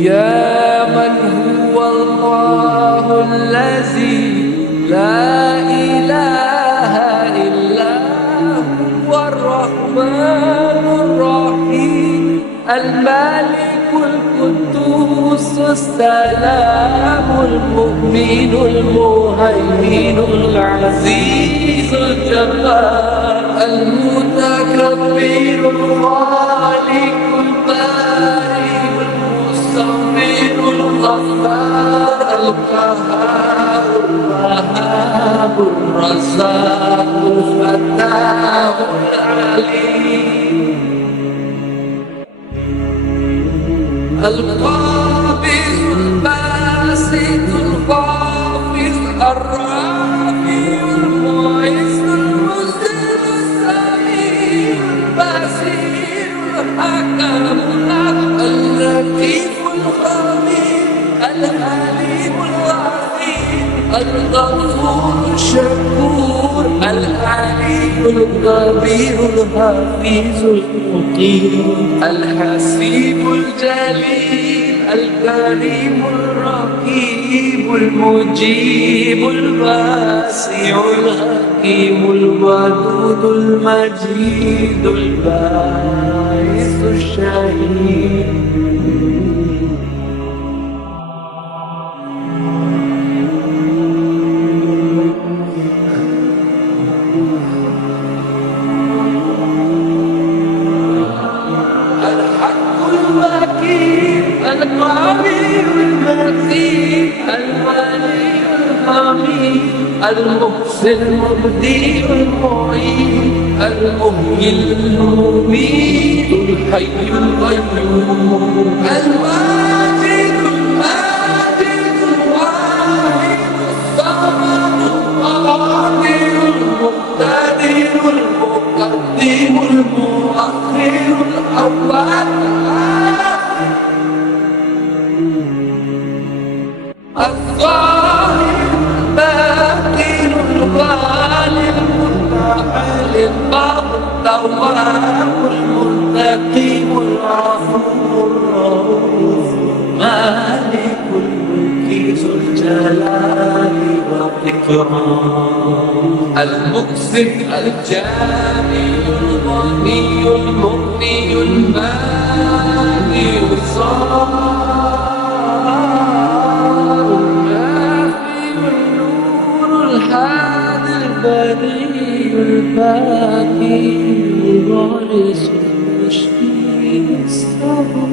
يا من هو الله الذي لا إله إلا هو الرحمن الرحيم الملك القدوس السلام المؤمن المهيمن العزيز الجبار المتكبر الخالق البارئ المصور الغفار القهار الوهاب الرزاق الفتاح العليم القابض الباسط الخافض الرافع المعز المذل السميع البصير الحكم اللطيف الخبير الحليم العظيم الغفور الشكور العليم الخبير الحفيظ المقيم الحسيب الجليل الكريم الرقيب المجيب الواسع الحكيم الودود المجيد الباعث الشهيد القوي المتين الولي الحميد المحسن المبدي المعين المحيي المميت الحي القيوم الواجد الماجد الواحد الصمد القادر المقتدر المقدم المؤخر الأول الظاهر الباطن الغالب المتعال الباطن التواب المنتقم العفو الرؤوف مالك الملك ذو الجلال والإكرام المقسط الجامع الغني المغني المانع الصالح الهادي البديع الباقي الوارث المشفي الصبر